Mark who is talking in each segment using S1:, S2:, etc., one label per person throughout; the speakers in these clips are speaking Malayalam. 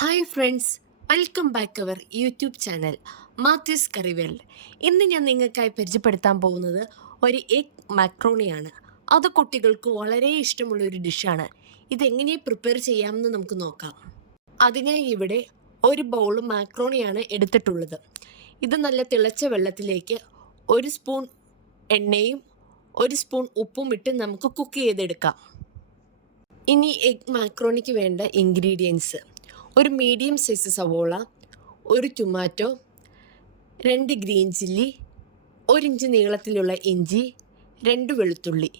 S1: Hi friends welcome back our YouTube channel Mathews curry world ഇന്ന് ഞാൻ നിങ്ങൾക്കായി പരിചയപ്പെടുത്താൻ പോകുന്നത് ഒരു എഗ് മാക്രോണിയാണ് അത് കുട്ടികൾക്ക് വളരെ ഇഷ്ടമുള്ള ഒരു ഡിഷാണ് ഇതെങ്ങനെ പ്രിപ്പയർ ചെയ്യാമെന്ന് നമുക്ക് നോക്കാം. അതിനായി ഇവിടെ ഒരു ബൗൾ മാക്രോണിയാണ് എടുത്തിട്ടുള്ളത്. ഇത് നല്ല തിളച്ച വെള്ളത്തിലേക്ക് ഒരു സ്പൂൺ എണ്ണയും ഒരു സ്പൂൺ ഉപ്പും ഇട്ട് നമുക്ക് കുക്ക് ചെയ്തെടുക്കാം. ഇനി എഗ് മാക്രോണിക്ക് വേണ്ട ഇൻഗ്രീഡിയൻസ് ഒരു മീഡിയം സൈസ് സവോള ഒരു ടൊമാറ്റോ രണ്ട് ഗ്രീൻ ചില്ലി ഒരിഞ്ച് നീളത്തിലുള്ള ഇഞ്ചി രണ്ട് വെളുത്തുള്ളി.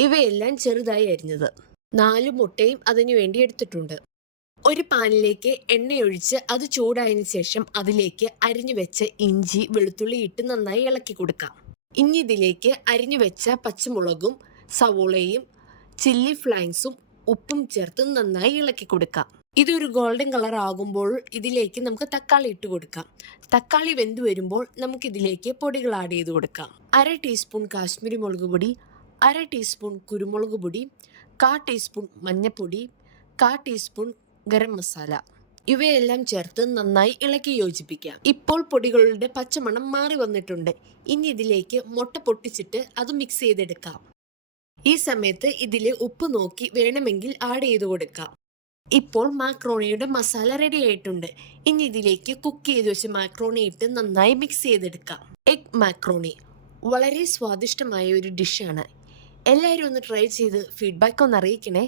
S1: ഇവയെല്ലാം ചെറുതായി അരിഞ്ഞത്. നാല് മുട്ടയും അതിനു വേണ്ടി എടുത്തിട്ടുണ്ട്. ഒരു പാനിലേക്ക് എണ്ണയൊഴിച്ച് അത് ചൂടായതിനു ശേഷം അതിലേക്ക് അരിഞ്ഞു വെച്ച ഇഞ്ചി വെളുത്തുള്ളി ഇട്ട് നന്നായി ഇളക്കി കൊടുക്കാം. ഇനി ഇതിലേക്ക് അരിഞ്ഞു വെച്ച പച്ചമുളകും സവോളയും ചില്ലി ഫ്ലൈൻസും ഉപ്പും ചേർത്ത് നന്നായി ഇളക്കി കൊടുക്കാം. ഇതൊരു ഗോൾഡൻ കളർ ആകുമ്പോൾ ഇതിലേക്ക് നമുക്ക് തക്കാളി ഇട്ട് കൊടുക്കാം. തക്കാളി വെന്ത് വരുമ്പോൾ നമുക്ക് ഇതിലേക്ക് പൊടികൾ ആഡ് ചെയ്ത് കൊടുക്കാം. അര ടീസ്പൂൺ കാശ്മീരി മുളക് പൊടി അര ടീസ്പൂൺ കുരുമുളക് പൊടി കാ ടീസ്പൂൺ മഞ്ഞൾപ്പൊടി കാ ടീസ്പൂൺ ഗരം മസാല. ഇവയെല്ലാം ചേർത്ത് നന്നായി ഇളക്കി യോജിപ്പിക്കാം. ഇപ്പോൾ പൊടികളുടെ പച്ചമണം മാറി വന്നിട്ടുണ്ട്. ഇനി ഇതിലേക്ക് മുട്ട പൊട്ടിച്ചിട്ട് അത് മിക്സ് ചെയ്തെടുക്കാം. ഈ സമയത്ത് ഇതിലെ ഉപ്പ് നോക്കി വേണമെങ്കിൽ ആഡ് ചെയ്ത് കൊടുക്കാം. ഇപ്പോൾ മാക്രോണിയുടെ മസാല റെഡി ആയിട്ടുണ്ട്. ഇനി ഇതിലേക്ക് കുക്ക് ചെയ്ത് വെച്ച് മാക്രോണി ഇട്ട് നന്നായി മിക്സ് ചെയ്തെടുക്കാം. എഗ് മാക്രോണി വളരെ സ്വാദിഷ്ടമായ ഒരു ഡിഷാണ് എല്ലാവരും ഒന്ന് ട്രൈ ചെയ്ത് ഫീഡ്ബാക്ക് ഒന്ന് അറിയിക്കണേ.